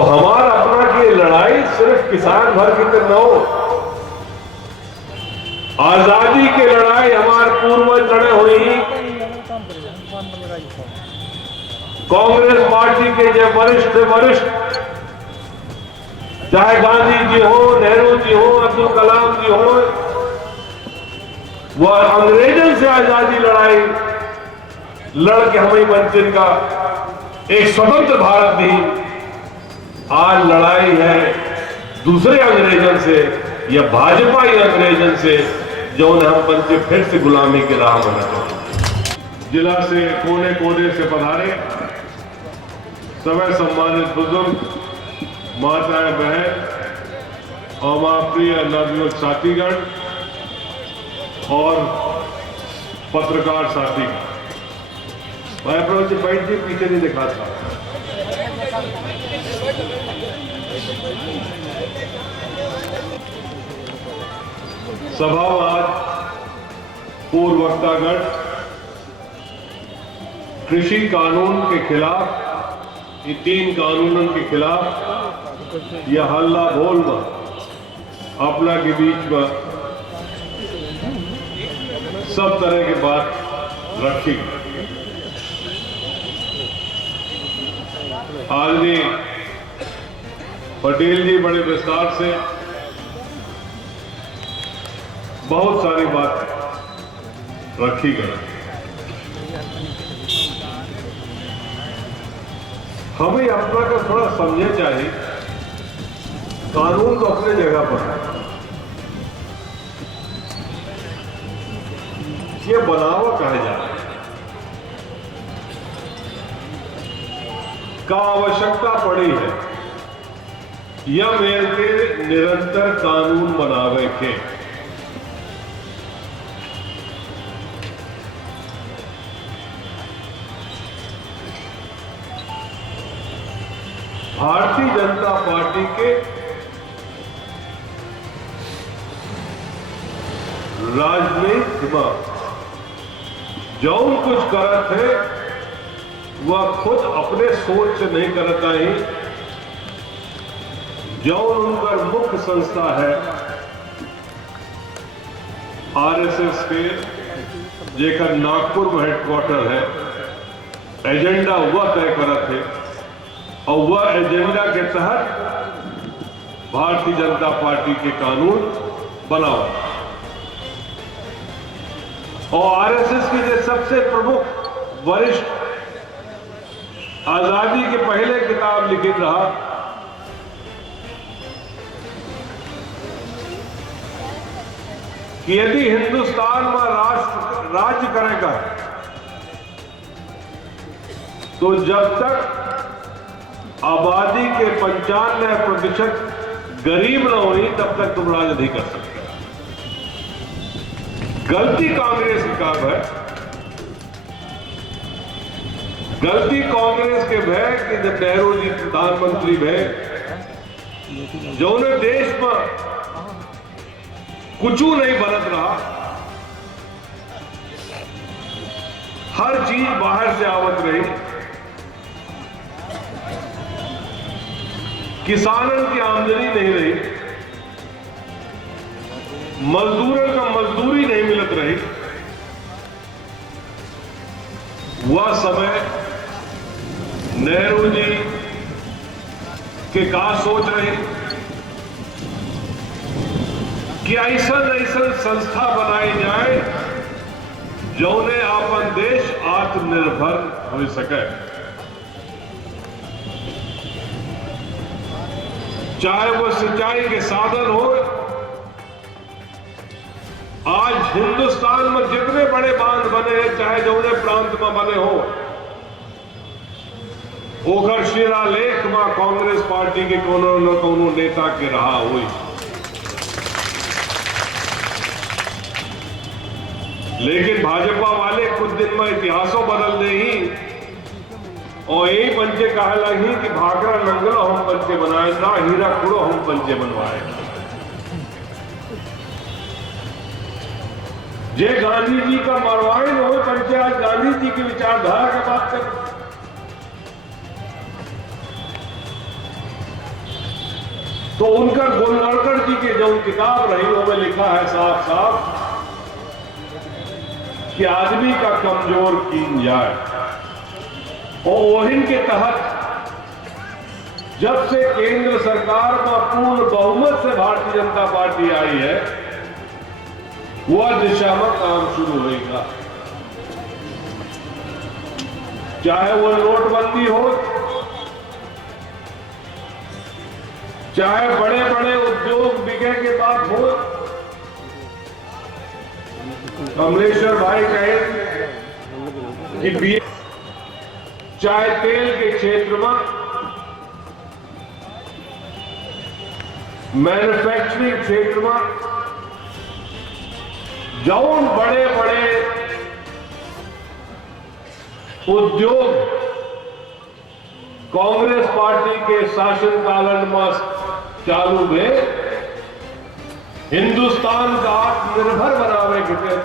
तो हमारा अपना की लड़ाई सिर्फ किसान भर की न हो। आजादी की लड़ाई हमारे पूर्वज लड़े हुई। कांग्रेस पार्टी के जो वरिष्ठ से वरिष्ठ, चाहे गांधी जी हो, नेहरू जी हो, अब्दुल कलाम जी हो, वह अंग्रेजों से आजादी लड़ाई लड़के हमें वंचित का एक स्वतंत्र भारत दी। आज लड़ाई है दूसरे अंग्रेजों से या भाजपा ही अंग्रेजों से, जो उन्हें हम बन के फिर से गुलामी की राह में लगे। जिला से कोने कोने से पधारे सभी सम्मानित बुजुर्ग, माताएं, बहन और हमारा प्रिय नवयुवक साथीगण और पत्रकार साथी, भाई प्रभु बैठ जी, पीछे नहीं दिखा था। सभा आज पूर्व वक्तागण कृषि कानून के खिलाफ, ये 3 कानूनों के खिलाफ यह हल्ला बोल में अपना के बीच में सब तरह की बात रखी। आदमी पटेल जी बड़े विस्तार से बहुत सारी बात रखी गई। हमें अपना का थोड़ा समझना चाहिए। कानून तो अपने जगह पर है, ये बनावा कहे जाता है का आवश्यकता पड़ी है या मेल के निरंतर कानून बनावे के। भारतीय जनता पार्टी के राजनीतिक जो कुछ करत है वह खुद अपने सोच से नहीं करता ही। जो उनका मुख्य संस्था है आरएसएस के, जेकर नागपुर में हेडक्वार्टर है, एजेंडा वह तय करत है और वह एजेंडा के तहत भारतीय जनता पार्टी के कानून बनाओ। और आरएसएस की जो सबसे प्रमुख वरिष्ठ आजादी के पहले किताब लिखित रहा कि यदि हिंदुस्तान में राज्य करेगा तो जब तक आबादी के 95% गरीब न हुई तब तक तुम राज नहीं कर सकते। गलती कांग्रेस की काम है, गलती कांग्रेस के भय कि जब नेहरू जी प्रधानमंत्री भय, जो उन्हें देश में कुछ नहीं बनत रहा, हर चीज बाहर से आवत रही, किसानों की आमदनी नहीं रही, मजदूरों का मजदूरी नहीं मिलत रही। वह समय नेहरू जी के का सोच रहे कि ऐसा संस्था बनाई जाए जो ने अपन देश आत्मनिर्भर हो सके। चाहे वो सिंचाई के साधन हो, आज हिंदुस्तान में जितने बड़े बांध बने हैं, चाहे जौने प्रांत में बने हो, ओकर शिलालेख में कांग्रेस पार्टी के कोनो न कोनो नेता के रहा हुई। लेकिन भाजपा वाले कुछ दिन में इतिहासों बदल दे ही और यही पंचे कहा लगी कि भागरा नंगलो हम पंचे बनाए ना, हीरा कुड़ो हम पंचे बनवाए। जे गांधी जी का मरवाए हो पंचे आज गांधी जी की विचारधारा की बात कर। तो उनका गोलवलकर जी की जो किताब रही वो में लिखा है साफ साफ कि आदमी का कमजोर कीन जाए, और वही के तहत जब से केंद्र सरकार में पूर्ण बहुमत से भारतीय जनता पार्टी आई है वह दिशा में काम शुरू होगा। चाहे वो नोटबंदी हो, चाहे बड़े बड़े उद्योग बिके के बाद हो, कमलेश्वर भाई कहे कि चाहे तेल के क्षेत्र में, मैन्युफैक्चरिंग क्षेत्र में, जौन बड़े बड़े उद्योग कांग्रेस पार्टी के शासनकाल में चालू में हिंदुस्तान का आत्मनिर्भर बनाने के लिए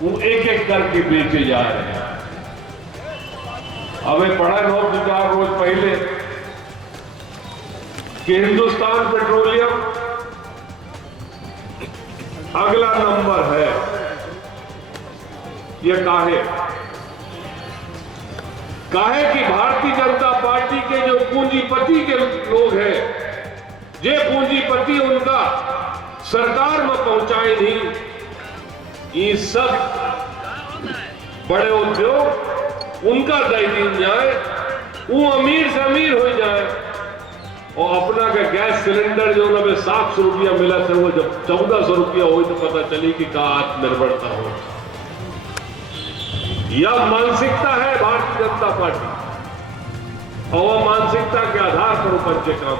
वो एक एक करके बेचे जा रहे हैं। हमें पढ़ा लो 2-4 रोज पहले कि हिंदुस्तान पेट्रोलियम अगला नंबर है। यह काहे कि भारतीय जनता पार्टी के जो पूंजीपति के लोग हैं, ये पूंजीपति उनका सरकार में पहुंचाए नहीं, ये सब बड़े उद्योग उनका दे दी जाए, वो अमीर से अमीर हो जाए, और अपना का गैस सिलेंडर जो उन्हें 700 रुपया मिला था वो जब 1400 रुपया हो तो पता चली कि कहा आत्मनिर्भरता हो। यह मानसिकता है भारतीय जनता पार्टी, और वह मानसिकता के आधार पर पंचे काम।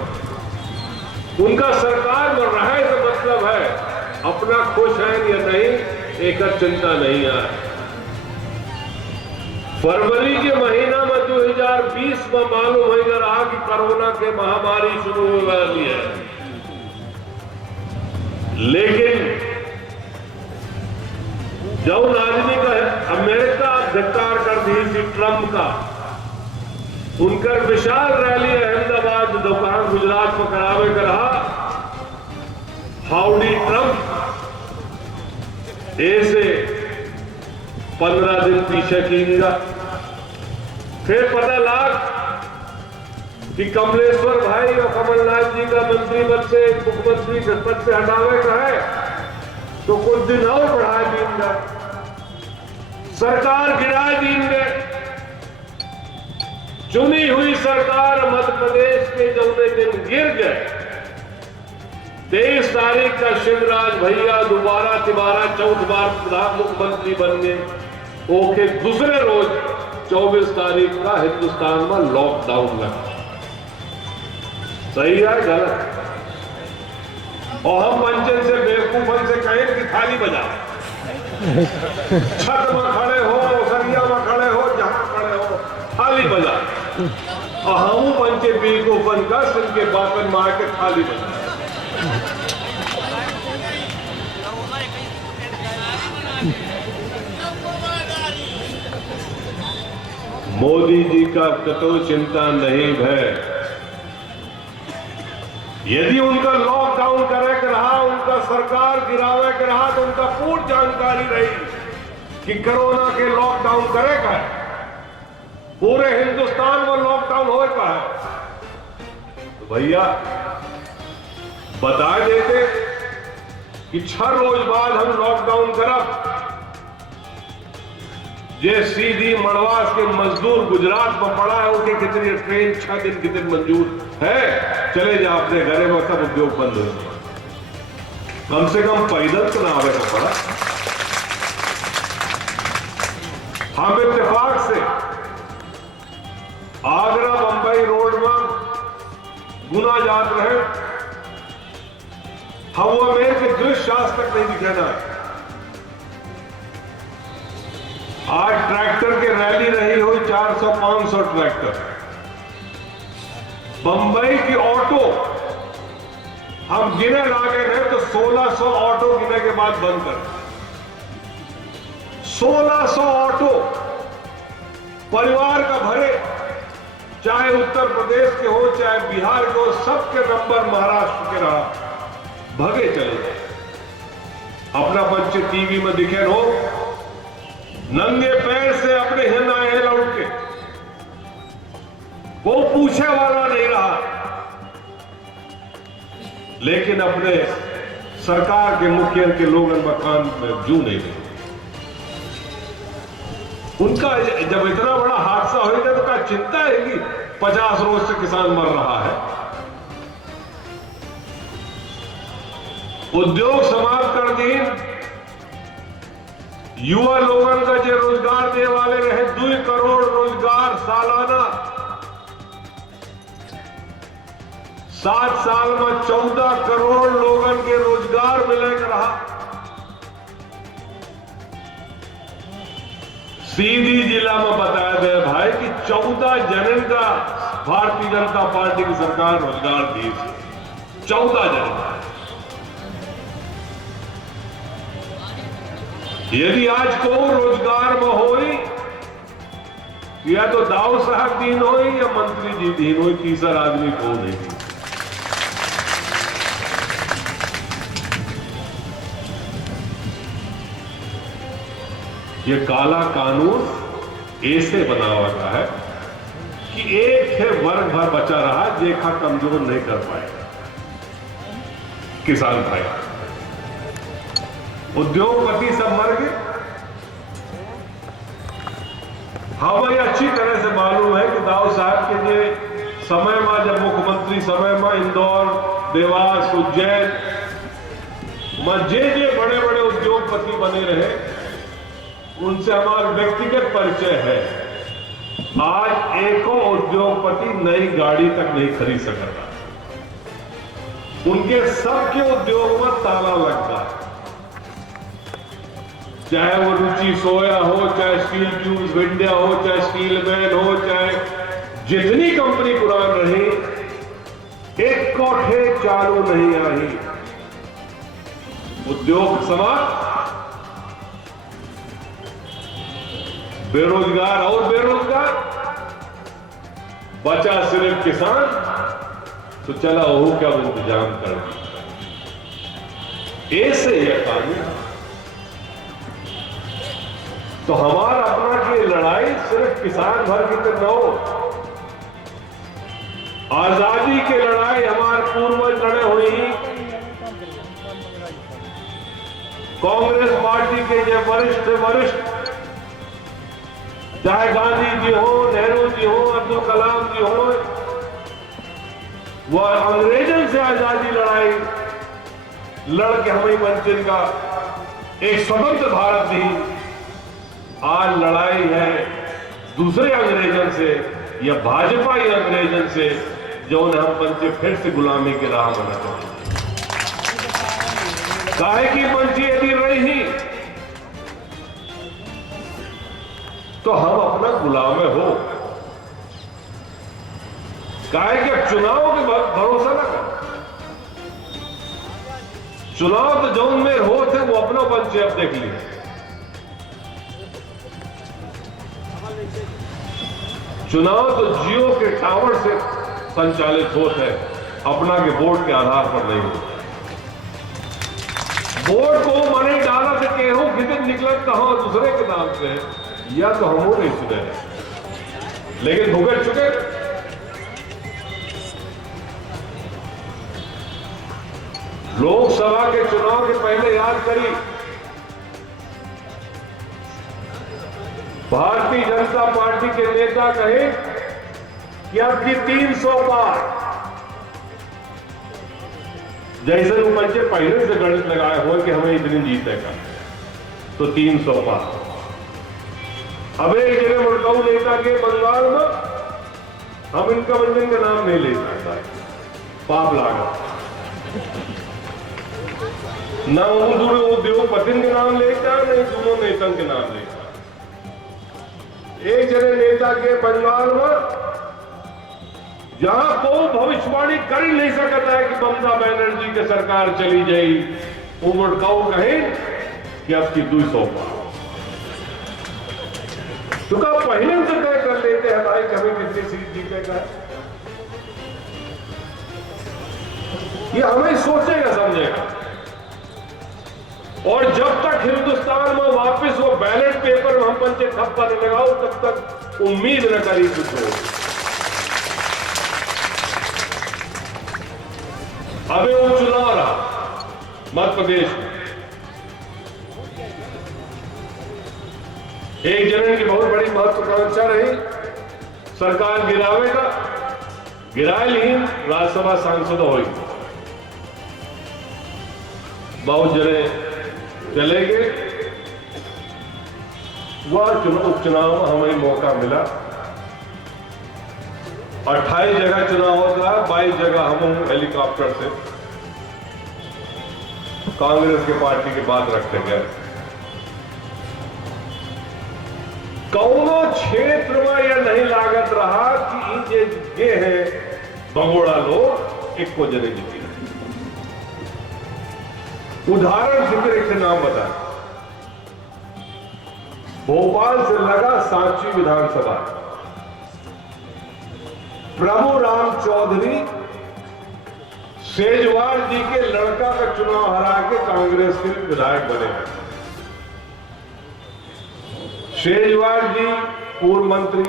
उनका सरकार में रहे तो मतलब है अपना खुश है या नहीं, एक चिंता नहीं है। फरवरी के महीना में 2020 में मालूम हो रहा कि कोरोना के महामारी शुरू हो वाली है, लेकिन जब आदमी का अमेरिका धिक्कार कर दी थी ट्रंप का, उनका विशाल रैली अहमदाबाद दुकान गुजरात में करावे का रहा, हाउडी ट्रंप, ऐसे 15 दिन पीछे कीजिएगा। फिर पता लाग कि कमलेश्वर भाई और कमलनाथ जी का मंत्री पद से, मुख्यमंत्री पद से हटावे का है तो कुछ दिन और बढ़ा देंगे, सरकार गिरा देंगे। चुनी हुई सरकार मध्य प्रदेश के जौने दिन गिर गए, 23 तारीख का शिवराज भैया दोबारा तिबारा 4th बार प्रधान मुख्यमंत्री बन गए। ओके, दूसरे रोज 24 तारीख का हिंदुस्तान में लॉकडाउन लगा। सही है गलत? और हम पंचन से बेवकूफन से कहें कि थाली बजा, छत में खड़े हो, सरिया में खड़े हो, जहां खड़े हो, थाली बजा। और हम पंचे बेवकूफन का सिर के बापन मार के थाली बजा। मोदी जी का कतो चिंता नहीं है। यदि उनका लॉकडाउन करे के रहा, उनका सरकार गिरावे के रहा, तो उनका पूर्ण जानकारी रही कि कोरोना के लॉकडाउन करेगा, पूरे हिंदुस्तान में लॉकडाउन होगा है, तो भैया बता देते कि 6 रोज बाद हम लॉकडाउन करब। ये सीधी मड़वास के मजदूर गुजरात में पड़ा है, उनकी कितनी ट्रेन 6 दिन कितने मंजूर है, चले जाओ अपने घरे में, सब उद्योग बंद हो गए। कम से कम पैदल तो ना आवे का पड़ा। हम इत्तेफाक से आगरा बंबई रोड में गुना जात रहे, हवा में के दृश्य आज तक नहीं दिखेगा। आज ट्रैक्टर की रैली रही हुई 400-500 ट्रैक्टर। बंबई की ऑटो हम गिने लागे हैं तो 1600 ऑटो गिने के बाद बंद कर। 1600 ऑटो परिवार का भरे, चाहे उत्तर प्रदेश के हो चाहे बिहार के हो, सबके नंबर महाराष्ट्र के रहा, भगे चले गए। अपना बच्चे टीवी में दिखे हो, नंगे पैर से अपने हिंद आए लौट के, वो पूछे वाला नहीं रहा। लेकिन अपने सरकार के मुखिया के लोग मकान में जू नहीं रहे। उनका जब इतना बड़ा हादसा होगा तो क्या चिंता है कि 50 रोज से किसान मर रहा है। उद्योग समाप्त कर दी, युवा लोगों का जो रोजगार देने वाले रहे 2 करोड़ रोजगार सालाना, 7 साल में 14 करोड़ लोगों के रोजगार मिलेगा रहा। सीधी जिला में बताया गया भाई कि 14 जनन का भारतीय जनता पार्टी की सरकार रोजगार दी, 14 जनन। यदि आज को रोजगार में हो, या तो दाऊ साहब दीन हो या मंत्री जी दीन हो, तीसरा आदमी को नहीं। ये काला कानून ऐसे बना हुआ है कि एक है वर्ग भर बचा रहा, देखा कमजोर नहीं कर पाएगा किसान भाई। उद्योगपति सब मर गए। हमें अच्छी तरह से मालूम है कि दाऊ साहब के जे समय में, जब मुख्यमंत्री समय में इंदौर, देवास, उज्जैन में जे बड़े बड़े उद्योगपति बने रहे, उनसे हमारा व्यक्तिगत परिचय है। आज एको उद्योगपति नई गाड़ी तक नहीं खरीद सकता। उनके सबके उद्योग में ताला लगता है, चाहे वो रुचि सोया हो, चाहे स्टील ट्यूब्स इंडिया हो, चाहे स्टील मैन हो, चाहे जितनी कंपनी पुरान रही, एक कोठे चालू नहीं आई। उद्योग समाप्त, बेरोजगार और बेरोजगार, बचा सिर्फ किसान। तो चला हो क्या इंतजाम कर, ऐसे यह कानून। तो हमारा अपना की लड़ाई सिर्फ किसान भर की तो न हो। आजादी की लड़ाई हमारे पूर्वज लड़े हुई। कांग्रेस पार्टी के जो वरिष्ठ, चाहे गांधी जी हो, नेहरू जी हो, अब्दुल कलाम जी हो, वह अंग्रेजों से आजादी लड़ाई लड़ के हमें वंचित का एक स्वतंत्र भारत दी। आज लड़ाई है दूसरे अंग्रेजों से या भाजपा ही अंग्रेजों से, जो उन्हें हम पंचे फिर से गुलामी की राह में रखें। काहे की पंची यदि रही तो हम अपना गुलाम हो। काहे के चुनाव के भरोसा ना कर, चुनाव तो जो उनमें हो थे वो अपना पंचे अब देख लिए। चुनाव तो जियो के टावर से संचालित होते हैं, अपना के वोट के आधार पर नहीं होता। वोट को मने डाला से केहू कितने निकलत कहो दूसरे के नाम से, या तो हम नहीं सुने, लेकिन भुगत चुके। लोकसभा के चुनाव के पहले याद करी, भारतीय जनता पार्टी के नेता कहे कि अब की 300 पार, जैसे वो बच्चे पहले से गणित लगाए हो कि हमें इतनी जीतेगा, तो 300 पार। अब एक जगह मुड़काऊ नेता के बंगाल में, हम इनका मंजन का नाम नहीं ले सकता, पाप लागा ना उद्योगपति के नाम लेता, नहीं दोनों नेता के नाम लेता। एक जगह नेता के बंगाल में, जहां को भविष्यवाणी कर ही नहीं सकता है कि ममता बनर्जी की सरकार चली जाई, वो मुड़काऊ कहे कि अब की 200 पार। तो पहले से तय कर लेते हैं भाई, कभी किसी सीट जीतेगा। ये हमें सोचेगा समझेगा। और जब तक हिंदुस्तान में वापस वो बैलेट पेपर में हम पंचे थप्पा नहीं लगाओ तब तक उम्मीद न करी कुछ हो। अभी वो चुनाव रहा मध्य प्रदेश में, एक जनन की बहुत बड़ी महत्वाकांक्षा रही सरकार गिरावेगा, गिरायलीन राज्यसभा सांसद हुई, बहुत जने चले गए। वह उपचुनाव में हमें मौका मिला। 28 जगह चुनाव होता है, 22 जगह हम हेलीकॉप्टर से कांग्रेस के पार्टी के बाद रखते गए। कौनो क्षेत्र में यह नहीं लागत रहा कि ये है बगोड़ा लोग एक को जने जीती। उदाहरण जिक्र एक नाम बता, भोपाल से लगा सांची विधानसभा, प्रभु राम चौधरी सेजवार जी के लड़का का चुनाव हरा के कांग्रेस के विधायक बने। सेजवार जी पूर्व मंत्री,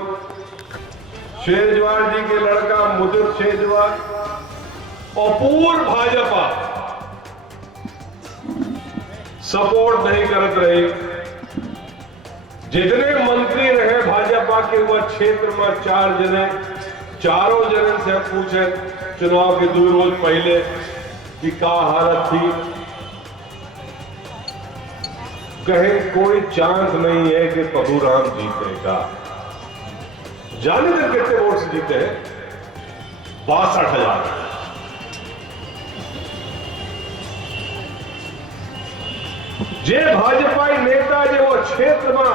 सेजवार जी के लड़का मुदित सेजवार और पूर्व भाजपा सपोर्ट नहीं करत रहे। जितने मंत्री रहे भाजपा के वह क्षेत्र में 4 जने, चारों जने से पूछे चुनाव के 2 रोज पहले कि क्या हालत थी, कहे कोई चांस नहीं है कि प्रभु राम जीतेगा। जाने तक कितने वोट से जीते हैं? 62,000। जे भाजपाई नेता जो वो क्षेत्र में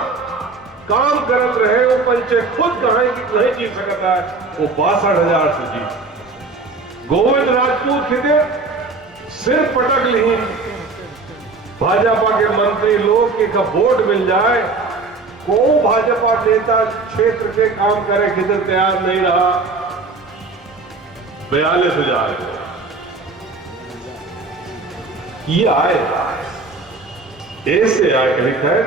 काम करत रहे वो पंचे खुद नहीं जीत सकता है, वो 62,000 से जीत। गोविंद राजपूत खिदे सिर पटक ली भाजपा के मंत्री लोग के कब वोट मिल जाए, को भाजपा नेता क्षेत्र के काम करे खिदे तैयार नहीं रहा। 42,000 ये आए ऐसे आए कहीं है।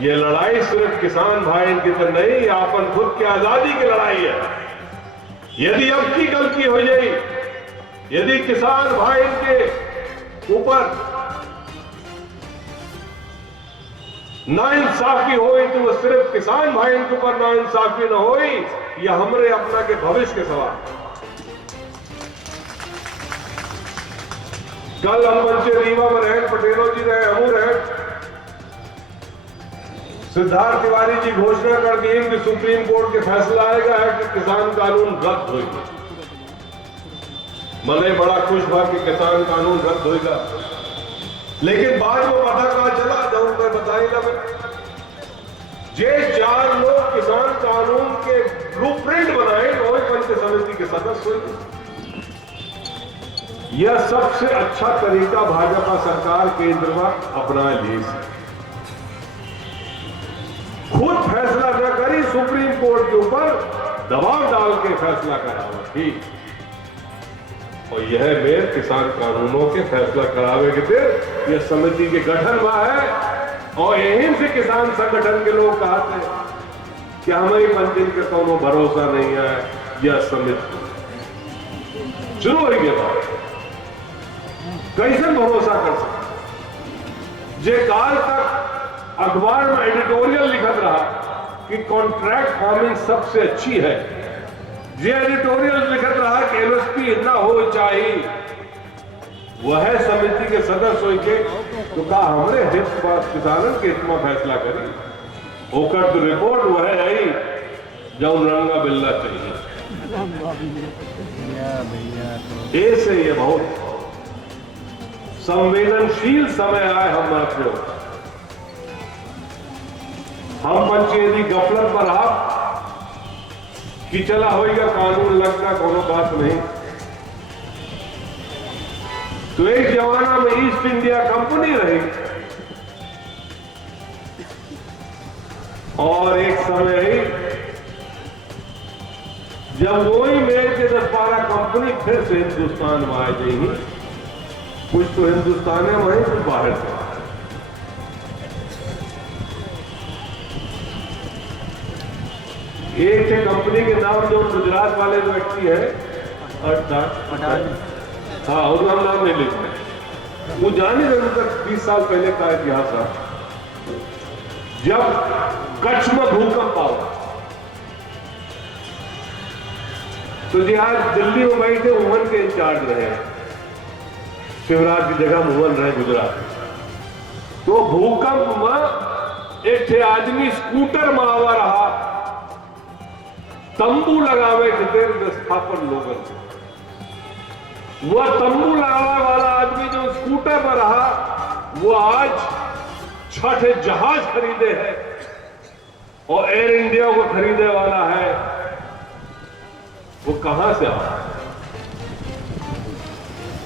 ये लड़ाई सिर्फ किसान भाई की तो नहीं, अपन खुद की आजादी की लड़ाई है। यदि अब की गलती हो जाए, यदि किसान भाई के ऊपर नाइंसाफी होई तो वो सिर्फ किसान भाई के ऊपर नाइंसाफी न होई, यह हमरे अपना के भविष्य के सवाल। कल हम मंचे रीवा में रहे, पटेलों जी रहे, हमू रहे। सिद्धार्थ तिवारी जी घोषणा कर दी कि सुप्रीम कोर्ट के फैसला आएगा है कि किसान कानून रद्द होगा। मने बड़ा खुश हुआ कि किसान कानून रद्द होगा, लेकिन बाद में पता कहां चला, जब मैं बताई ना, जे 4 लोग किसान कानून के ब्लूप्रिंट बनाए वही पंच समिति के सदस्य हुए। यह सबसे अच्छा तरीका भाजपा सरकार केंद्र में अपना ली। खुद फैसला न करी, सुप्रीम कोर्ट के ऊपर दबाव डाल के फैसला करावा ठीक। और यह मेरे किसान कानूनों के फैसला करावे के थे यह समिति के गठन हुआ है। और यहीं से किसान संगठन के लोग कहते हैं कि हमारी मंजिल का कोनो भरोसा नहीं है। यह समिति शुरू हो गया बात, कैसे भरोसा कर सकते। जे काल तक अखबार में एडिटोरियल लिखत रहा कि कॉन्ट्रैक्ट फार्मिंग सबसे अच्छी है, जे एडिटोरियल लिखत रहा कि एमएसपी इतना हो चाहिए, वह समिति के सदस्य होके तो कहा हमरे हित पर किसानों के हित में फैसला करी। होकर तो रिपोर्ट वह है जो रंगा बिल्ला चाहिए। ऐसे ये बहुत संवेदनशील समय आए हमारा प्रयोग। हम पंच यदि गफलत पर रहा कि चला होगा कानून लगना कोनो बात नहीं, तो एक जमाना में ईस्ट इंडिया कंपनी रही और एक समय ही जब वही मेल के 10-12 कंपनी फिर से हिंदुस्तान में आ जाएंगी, कुछ तो हिंदुस्तान है वहीं, कुछ बाहर से। एक थे कंपनी के नाम जो गुजरात वाले व्यक्ति है, हाँ उनका नाम नहीं लिखते, वो जाने रहे उनका 20 साल पहले का इतिहास था। जब कच्छ में भूकंप आया तो जी आज दिल्ली में बैठे उमन के इंचार्ज रहे, शिवराज की जगह मोहन रहे गुजरात। तो भूकंप में एक थे आदमी स्कूटर में आवा रहा, तंबू लगावे थे विस्थापन लोगों से। वह तंबू लगावे वाला आदमी जो स्कूटर पर रहा, वो आज 6 जहाज खरीदे हैं और एयर इंडिया को खरीदने वाला है। वो कहां से आया,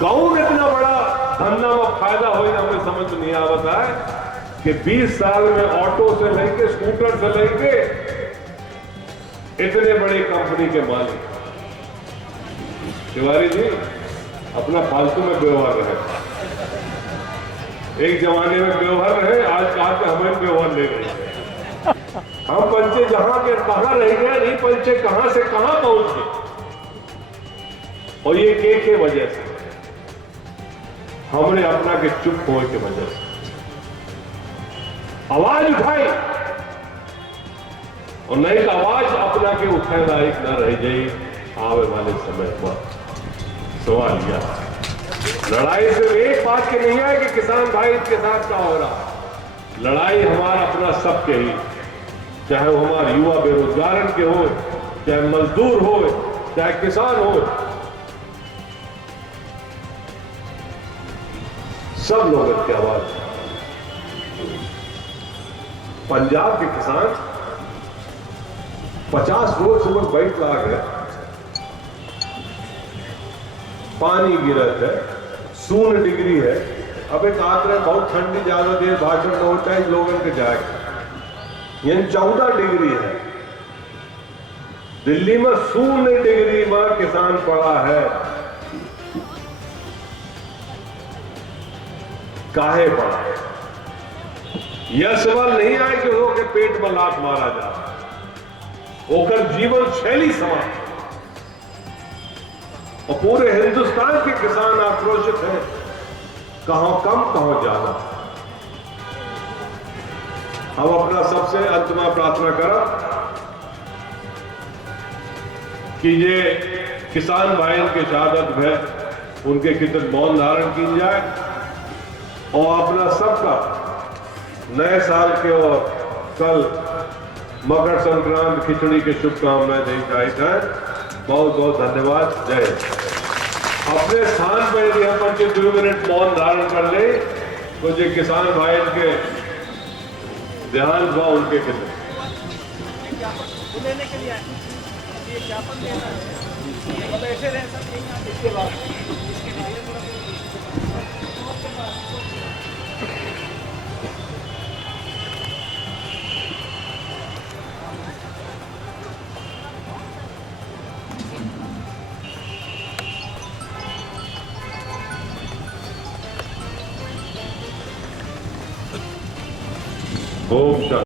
कौन इतना बड़ा धंधा में फायदा हो, हमें समझ नहीं आवता है कि 20 साल में ऑटो से लेके स्कूटर से लेके इतने बड़ी कंपनी के मालिक। तिवारी जी अपना फालतू में व्यवहार रहे, एक जमाने में व्यवहार रहे, आज कहा कि हमें व्यवहार ले रहे हैं। हम पंचे जहां के कहां रह गए, नहीं पंचे कहां से कहां पहुंच गए। और ये के वजह से, हमने अपना के चुप होने की वजह से आवाज उठाई, और नहीं तो आवाज अपना के उठाए लायक न रह जाए आवे वाले समय पर। सवाल यह लड़ाई सिर्फ एक बात की नहीं है कि किसान भाई के साथ क्या हो रहा, लड़ाई हमारा अपना सबके ही, चाहे वो हमारे युवा बेरोजगार के हो, चाहे मजदूर हो, चाहे किसान हो, सब लोगों की आवाज। पंजाब के किसान 50 रोज सुबह बैठ ला गए, पानी गिरत है, 0 डिग्री है। अब एक आंकड़े बहुत ठंडी, ज्यादा देर भाषण में होता है लोगों के जाएगा, यानी 14 डिग्री है। दिल्ली में 0 डिग्री में किसान पड़ा है, काहे पड़ा है? यह सवाल नहीं आए कि लोगों के पेट में लात मारा जा, होकर जीवन शैली समाप्त। और पूरे हिंदुस्तान के किसान आक्रोशित हैं, कहां कम कहां ज्यादा। हम अपना सबसे अंत में प्रार्थना करें कि ये किसान भाइयों के शहादत है उनके कितने मौन धारण की जाए, और अपना सबका नए साल के और कल मकर संक्रांति खिचड़ी की शुभकामनाएं दी जाए। बहुत बहुत धन्यवाद। जय। अपने स्थान पर यदि हम 25 मिनट मौन धारण कर ले तो जो किसान भाई के ध्यान हुआ उनके कितने लेने के लिए ये ज्ञापन देना है, अब ऐसे रह सकते हैं इसके बाद ओम शांति।